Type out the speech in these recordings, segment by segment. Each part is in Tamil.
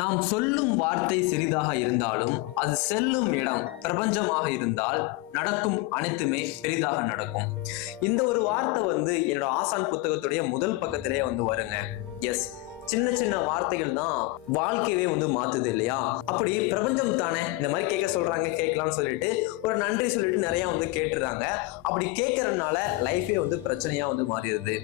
நாம் சொல்லும் வார்த்தை சிறிதாக இருந்தாலும் அது செல்லும் இடம் பிரபஞ்சமாக இருந்தால் நடக்கும் அனைத்துமே பெரிதாக நடக்கும். இந்த ஒரு வார்த்தை என்னோட ஆசான் புத்தகத்துடைய முதல் பக்கத்திலேயே வருங்க. எஸ், சின்ன சின்ன வார்த்தைகள் தான் வாழ்க்கையவே மாத்துது இல்லையா? அப்படி பிரபஞ்சம் தானே இந்த மாதிரி கேட்க சொல்றாங்க, கேட்கலாம்னு சொல்லிட்டு ஒரு நன்றி சொல்லிட்டு நிறைய கேட்டுறாங்க. அப்படி கேட்கறதுனால லைஃபே பிரச்சனையா மாறிடுது.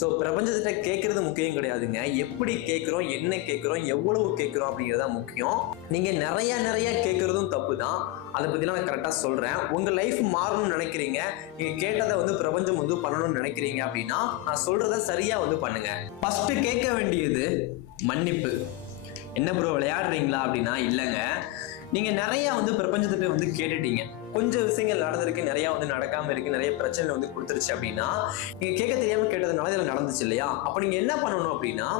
ஸோ பிரபஞ்சத்திட்ட கேட்கறது முக்கியம் கிடையாதுங்க, எப்படி கேட்கிறோம், என்ன கேட்கிறோம், எவ்வளவு கேட்கிறோம் அப்படிங்கிறதா முக்கியம். நீங்க நிறைய கேட்கறதும் தப்பு தான். அதை பத்திலாம் நான் கரெக்டா சொல்றேன். உங்க லைஃப் மாறணும்னு நினைக்கிறீங்க, நீங்க கேட்டதை பிரபஞ்சம் பண்ணணும்னு நினைக்கிறீங்க அப்படின்னா நான் சொல்றத சரியா பண்ணுங்க. ஃபர்ஸ்ட் கேட்க வேண்டியது மன்னிப்பு. என்ன ப்ரோ விளையாடுறீங்களா அப்படின்னா இல்லைங்க, நீங்க நிறைய பிரபஞ்சத்திட்ட கேட்டுட்டீங்க, கொஞ்சம் விஷயங்கள் நடந்திருக்கு, நிறைய நடக்காம இருக்கு, நிறைய பிரச்சனை கொடுத்துருச்சு அப்படின்னா நீங்க கேட்க தெரியாம கேட்டதுனால இதுல நடந்துச்சு இல்லையா? அப்ப நீங்க என்ன பண்ணணும் அப்படின்னா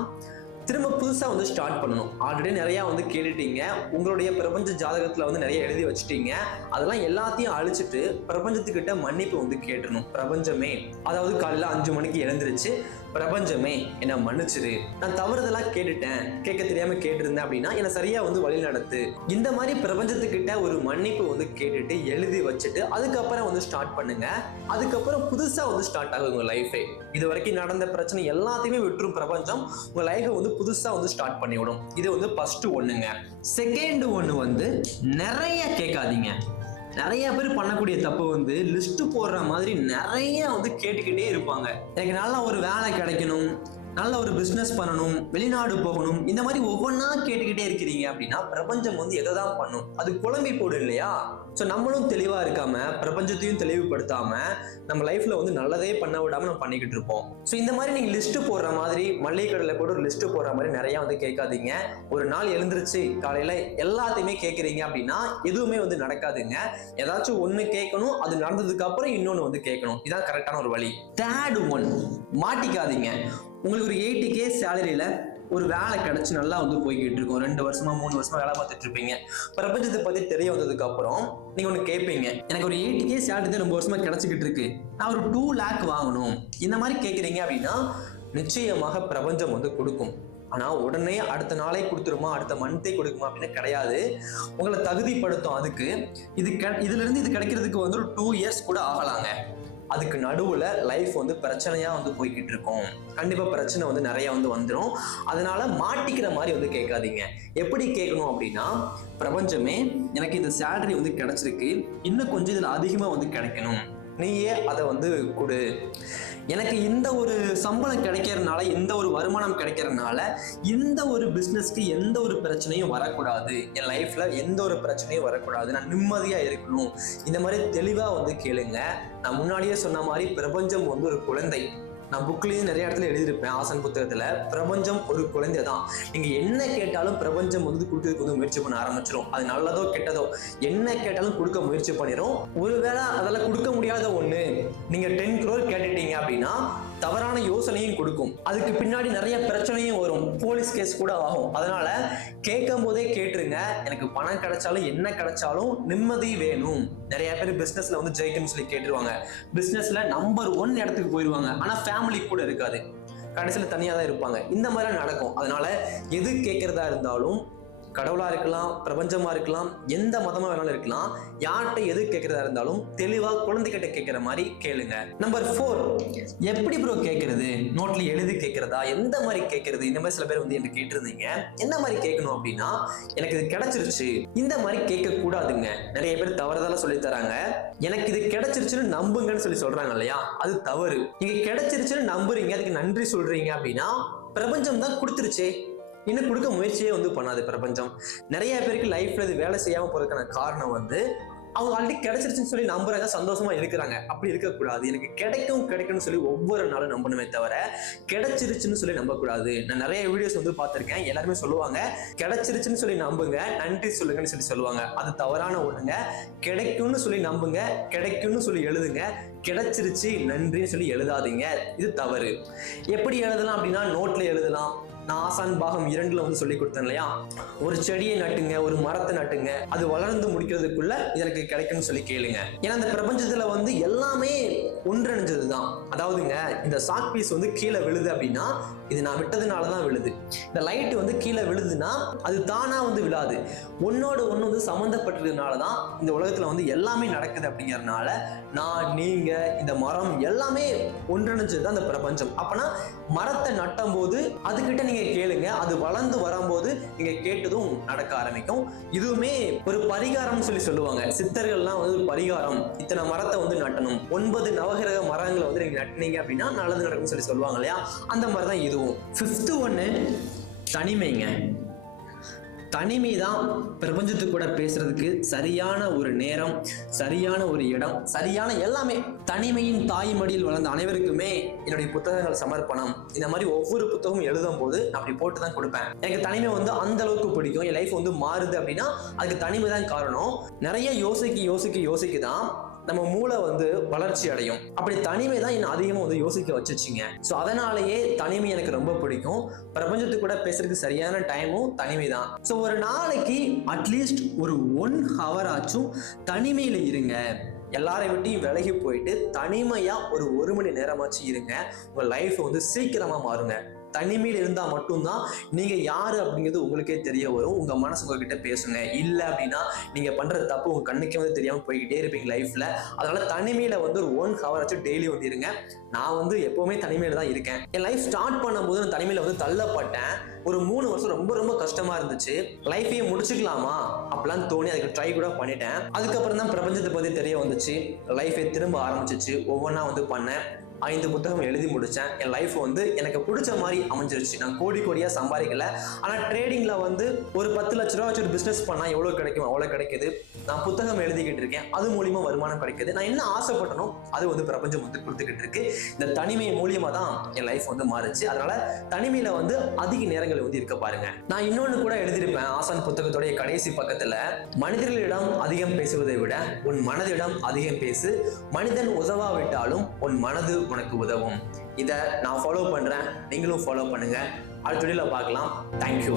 திரும்ப புதுசா ஸ்டார்ட் பண்ணணும். ஆல்ரெடி நிறைய கேட்டுட்டீங்க, உங்களுடைய பிரபஞ்ச ஜாதகத்துல நிறைய எழுதி வச்சுட்டீங்க, அதெல்லாம் எல்லாத்தையும் அழிச்சிட்டு பிரபஞ்சத்துக்கிட்ட மன்னிப்பு கேட்டுடணும். பிரபஞ்சமே, அதாவது காலையில 5 மணிக்கு எழுந்திருச்சு, பிரபஞ்சமே என்ன மன்னிச்சிரு, நான் தவறுதெல்லாம் கேட்டுட்டேன், கேட்க தெரியாம கேட்டிருந்தேன் அப்படின்னா என்ன சரியா வழி நடத்து. இந்த மாதிரி பிரபஞ்சத்துக்கிட்ட ஒரு மன்னிப்பு கேட்டுட்டு எழுதி வச்சுட்டு அதுக்கப்புறம் ஸ்டார்ட் பண்ணுங்க. அதுக்கப்புறம் புதுசா ஸ்டார்ட் ஆகும் உங்க லைஃபே. இது வரைக்கும் நடந்த பிரச்சனை எல்லாத்தையுமே விட்டுரும் பிரபஞ்சம், உங்க லைஃபை புதுசா ஸ்டார்ட் பண்ணி விடும். இது ஃபர்ஸ்ட் ஒண்ணுங்க. செகண்ட் ஒண்ணு நிறைய கேட்காதீங்க. நிறைய பேர் பண்ணக்கூடிய தப்பு லிஸ்ட் போடுற மாதிரி நிறைய கேட்டுக்கிட்டே இருப்பாங்க. எனக்கு நல்ல ஒரு வேலை கிடைக்கணும், நல்ல ஒரு பிசினஸ் பண்ணணும், வெளிநாடு போகணும், இந்த மாதிரி ஒவ்வொன்றா கேட்டுக்கிட்டே இருக்கிறீங்க அப்படின்னா பிரபஞ்சம் எதைதான் பண்ணும்? அது குழம்பி போடும் இல்லையா? ஸோ நம்மளும் தெளிவா இருக்காம பிரபஞ்சத்தையும் தெளிவுபடுத்தாம நம்ம லைஃப்ல நல்லதே பண்ண விடாம நம்ம பண்ணிக்கிட்டு இருப்போம். ஸோ இந்த மாதிரி நீங்க லிஸ்ட் போடுற மாதிரி மளிகை கடையில கூட ஒரு லிஸ்ட் போடுற மாதிரி நிறைய கேட்காதீங்க. ஒரு நாள் எழுந்திருச்சு காலையில எல்லாத்தையுமே கேட்கறீங்க அப்படின்னா எதுவுமே நடக்காதுங்க. ஏதாச்சும் ஒண்ணு கேட்கணும், அது நடந்ததுக்கு அப்புறம் இன்னொன்னு கேட்கணும். இதான் கரெக்டான ஒரு வழி. தேர்ட் ஒன், மாட்டிக்காதீங்க. உங்களுக்கு ஒரு 80K சேலரியில ஒரு வேலை கிடைச்சு நல்லா போய்கிட்டு இருக்கும், 2 வருஷமா 3 வருஷமா வேலை பார்த்துட்டு இருப்பீங்க. பிரபஞ்சத்தை பத்தி தெரிய வந்ததுக்கு அப்புறம் நீங்க ஒண்ணு கேட்பீங்க, எனக்கு ஒரு 80K சேலரி தான் 2 வருஷமா கிடைச்சிக்கிட்டு இருக்கு, நான் ஒரு 2 lakh வாங்கணும். இந்த மாதிரி கேட்கறீங்க அப்படின்னா நிச்சயமாக பிரபஞ்சம் கொடுக்கும். ஆனா உடனே அடுத்த நாளே கொடுத்துருமா, அடுத்த மந்த்தே கொடுக்குமா அப்படின்னு கிடையாது. உங்களை தகுதிப்படுத்தும். அதுக்கு இதுல இருந்து இது கிடைக்கிறதுக்கு ஒரு 2 years கூட ஆகலாங்க. அதுக்கு நடுவுல லைஃப் பிரச்சனையா போய்கிட்டு இருக்கும். கண்டிப்பா பிரச்சனை நிறைய வந்துடும். அதனால மாட்டிக்கிற மாதிரி கேட்காதீங்க. எப்படி கேட்கணும் அப்படின்னா, பிரபஞ்சமே எனக்கு இந்த சேலரி கிடைச்சிருக்கு, இன்னும் கொஞ்சம் இதுல அதிகமா கிடைக்கணும், நீயே அதை கொடு. எனக்கு இந்த ஒரு சம்பளம் கிடைக்கிறதுனால, இந்த ஒரு வருமானம் கிடைக்கிறதுனால இந்த ஒரு பிசினஸ்க்கு எந்த ஒரு பிரச்சனையும் வரக்கூடாது, என் லைஃப்ல எந்த ஒரு பிரச்சனையும் வரக்கூடாது, நான் நிம்மதியா இருக்கணும். இந்த மாதிரி தெளிவா கேளுங்க. நான் முன்னாடியே சொன்ன மாதிரி பிரபஞ்சம் ஒரு குழந்தை. நான் புக்லயும் நிறைய இடத்துல எழுதியிருப்பேன், ஆசன் புத்தகத்துல, பிரபஞ்சம் ஒரு குழந்தை தான். நீங்க என்ன கேட்டாலும் பிரபஞ்சம் கொடுக்கறதுக்கு முயற்சி பண்ண ஆரம்பிச்சிடும். அது நல்லதோ கெட்டதோ என்ன கேட்டாலும் கொடுக்க முயற்சி பண்ணிடும். ஒருவேளை அதெல்லாம் கொடுக்க முடியாத ஒண்ணு, நீங்க 10 crore கேட்டுட்டீங்க அப்படின்னா தவறான யோசனையும் கொடுக்கும். அதுக்கு பின்னாடி நிறைய பிரச்சனையும் வரும், போலீஸ் கேஸ் கூட ஆகும். அதனால கேட்கும் போதே கேட்டுருங்க. எனக்கு பணம் கிடைச்சாலும் என்ன கிடைச்சாலும் நிம்மதி வேணும். நிறைய பேர் பிசினஸ்ல ஜெயிக்கணும்னு சொல்லி கேட்டுருவாங்க, பிசினஸ்ல நம்பர் 1 இடத்துக்கு போயிடுவாங்க, ஆனா ஃபேமிலி கூட இருக்காது, கடைசியில தனியா தான் இருப்பாங்க. இந்த மாதிரி நடக்கும். அதனால எது கேட்கறதா இருந்தாலும், கடவுளா இருக்கலாம், பிரபஞ்சமா இருக்கலாம், எந்த மதமா வேணாலும் இருக்கலாம், யார்கிட்ட எது கேட்கறதா இருந்தாலும் தெளிவா குழந்தைகிட்ட கேட்கிற மாதிரி கேளுங்க. நம்பர் 4, எப்படி ப்ரோ கேட்கறது? நோட்ல எழுதி கேட்கறதா, எந்த மாதிரி கேட்கறது? இந்த மாதிரி சில பேர் என்ன கேட்டிருந்தீங்க. என்ன மாதிரி கேட்கணும் அப்படின்னா, எனக்கு இது கிடைச்சிருச்சு, இந்த மாதிரி கேட்க கூடாதுங்க. நிறைய பேர் தவறுதலா சொல்லி தராங்க, எனக்கு இது கிடைச்சிருச்சுன்னு நம்புங்கன்னு சொல்லி சொல்றாங்க இல்லையா? அது தவறு. நீங்க கிடைச்சிருச்சுன்னு நம்புறீங்க, அதுக்கு நன்றி சொல்றீங்க அப்படின்னா பிரபஞ்சம் தான் கொடுத்துருச்சே, இன்னும் கொடுக்க முயற்சியே பண்ணாது பிரபஞ்சம். நிறைய பேருக்கு லைஃப்ல இது வேலை செய்யாம போறதுக்கான காரணம் அவங்க ஆல்ரெடி கிடைச்சிருச்சுன்னு சொல்லி நம்புறாங்க, சந்தோஷமா இருக்கிறாங்க. அப்படி இருக்கக்கூடாது. எனக்கு கிடைக்கும்னு சொல்லி ஒவ்வொரு நாளும் நம்பணுமே தவிர கிடைச்சிருச்சுன்னு சொல்லி நம்பக்கூடாது. நான் நிறைய வீடியோஸ் பார்த்திருக்கேன், எல்லாருமே சொல்லுவாங்க கிடைச்சிருச்சுன்னு சொல்லி நம்புங்க, நன்றி சொல்லுங்கன்னு சொல்லி சொல்லுவாங்க. அது தவறான ஒண்ணுங்க. கிடைக்கும்னு சொல்லி நம்புங்க, கிடைக்கும்னு சொல்லி எழுதுங்க, கிடைச்சிருச்சு நன்றின்னு சொல்லி எழுதாதீங்க. இது தவறு. எப்படி எழுதலாம் அப்படின்னா, நோட்ல எழுதலாம், நான் ஆசான் பாகம் 2ல வந்து சொல்லி கொடுத்தேன் இல்லையா, ஒரு செடியை நட்டுங்க, ஒரு மரத்தை நட்டுங்க, அது வளர்ந்து முடிக்கிறதுக்குள்ள இதற்கு கிடைக்கும்னு சொல்லி கேளுங்க. ஏன்னா இந்த பிரபஞ்சத்துல வந்து எல்லாமே ஒன்றிணைஞ்சதுதான். அதாவதுங்க, இந்த சாக் பீஸ் வந்து கீழே விழுது அப்படின்னா இது நான் விட்டதுனாலதான் விழுது. இந்த லைட் வந்து கீழே விழுதுன்னா அது தானா வந்து விழாது, ஒன்னோட ஒண்ணு வந்து சம்மந்தப்பட்டதுனாலதான் இந்த உலகத்துல வந்து எல்லாமே நடக்குது. அப்படிங்கறதுனால நான், நீங்க, இந்த மரம் எல்லாமே ஒன்றிணைஞ்சதுதான் இந்த பிரபஞ்சம். அப்பனா மரத்தை நட்டும் போது அதுகிட்ட நீங்க கேளுங்க, அது வளர்ந்து வரும்போது நீங்க கேட்டதும் நடக்க ஆரம்பிக்கும். இதுவுமே ஒரு பரிகாரம் சொல்லி சொல்லுவாங்க. சித்தர்கள்லாம் வந்து ஒரு பரிகாரம், இத்தனை மரத்தை வந்து நட்டணும், 9 நவகிரக மரங்களை வந்து நீங்க நட்டினீங்க அப்படின்னா நல்லது நடக்கும்னு சொல்லி சொல்லுவாங்க இல்லையா, அந்த மாதிரிதான் இதுவும். 5th ஒன்னு தனிமைங்க. தனிமை தான் பிரபஞ்சத்து கூட பேசுறதுக்கு சரியான ஒரு நேரம், சரியான ஒரு இடம், சரியான எல்லாமே. தனிமையின் தாய் மடியில் வளர்ந்த அனைவருக்குமே என்னுடைய புத்தகங்கள் சமர்ப்பணம். இந்த மாதிரி ஒவ்வொரு புத்தகமும் எழுதும் போது நான் அப்படி போட்டு தான் கொடுப்பேன். எனக்கு தனிமை வந்து அந்த அளவுக்கு பிடிக்கும். என் லைஃப் வந்து மாறுது அப்படின்னா அதுக்கு தனிமை தான் காரணம். நிறைய யோசிக்க தான் நம்ம மூளை வந்து வளர்ச்சி அடையும். அப்படி தனிமை தான் என்ன அதிகமா வந்து யோசிக்க வச்சுச்சுங்க. ஸோ அதனாலேயே தனிமை எனக்கு ரொம்ப பிடிக்கும். பிரபஞ்சத்துக்கு கூட பேசுறதுக்கு சரியான டைமும் தனிமை தான். ஸோ ஒரு நாளைக்கு அட்லீஸ்ட் ஒரு 1 hour ஆச்சும் தனிமையில இருங்க. எல்லாரை விட்டையும் விலகி போயிட்டு தனிமையா ஒரு 1 மணி நேரமாச்சு இருங்க. உங்க லைஃப் வந்து சீக்கிரமா மாறுங்க. தனிமையில் இருந்தா மட்டும்தான் நீங்க யாரு அப்படிங்கிறது உங்களுக்கே தெரிய வரும். உங்க மனசு உங்ககிட்ட பேசுங்க. இல்ல அப்படின்னா நீங்க பண்ற தப்பு உங்க கண்ணுக்கே வந்து தெரியாம போய்கிட்டே இருப்பீங்க லைஃப்ல. அதனால தனிமையில வந்து ஒரு 1 hour ஆச்சு டெய்லி வந்து இருங்க. நான் வந்து எப்பவுமே தனிமையில தான் இருக்கேன். என் லைஃப் ஸ்டார்ட் பண்ணும்போது நான் தனிமையில வந்து தள்ளப்பட்டேன். ஒரு 3 வருஷம் ரொம்ப கஷ்டமா இருந்துச்சு. லைஃபையே முடிச்சுக்கலாமா அப்படிலாம் தோணி அதுக்கு ட்ரை கூட பண்ணிட்டேன். அதுக்கப்புறம் தான் பிரபஞ்சத்தை பத்தி தெரிய வந்துச்சு. லைஃபை திரும்ப ஆரம்பிச்சிச்சு. ஒவ்வொன்றா வந்து பண்ணேன். 5 புத்தகம் எழுதி முடிச்சேன். என் லைஃப் வந்து எனக்கு பிடிச்ச மாதிரி அமைஞ்சிருச்சு. நான் கோடியா சம்பாதிக்கல. ஆனா ட்ரேடிங்ல வந்து ஒரு 10 லட்ச ரூபா வச்சு ஒரு பிசினஸ் பண்ணா எவ்வளவு கிடைக்கும், அவ்வளவு கிடைக்குது. நான் புத்தகம் எழுதிக்கிட்டு இருக்கேன், அது மூலியமா வருமானம் கிடைக்குது. நான் என்ன ஆசைப்பட்டனோ அது வந்து பிரபஞ்சம் வந்து கொடுத்துக்கிட்டு இருக்கு. இந்த தனிமை மூலியமா தான் என் லைஃப் வந்து மாறுச்சு. அதனால தனிமையில வந்து அதிக நேரங்கள் வந்து இருக்க பாருங்க. நான் இன்னொன்னு கூட எழுதியிருப்பேன் ஆசான் புத்தகத்துடைய கடைசி பக்கத்துல, மனிதர்களிடம் அதிகம் பேசுவதை விட உன் மனதிடம் அதிகம் பேசு. மனிதன் உதவாவிட்டாலும் உன் மனது உனக்கு உதவும். இதை நான் ஃபாலோ பண்றேன், நீங்களும் ஃபாலோ பண்ணுங்க. அடுத்த வீடியோல பார்க்கலாம். தேங்க்யூ.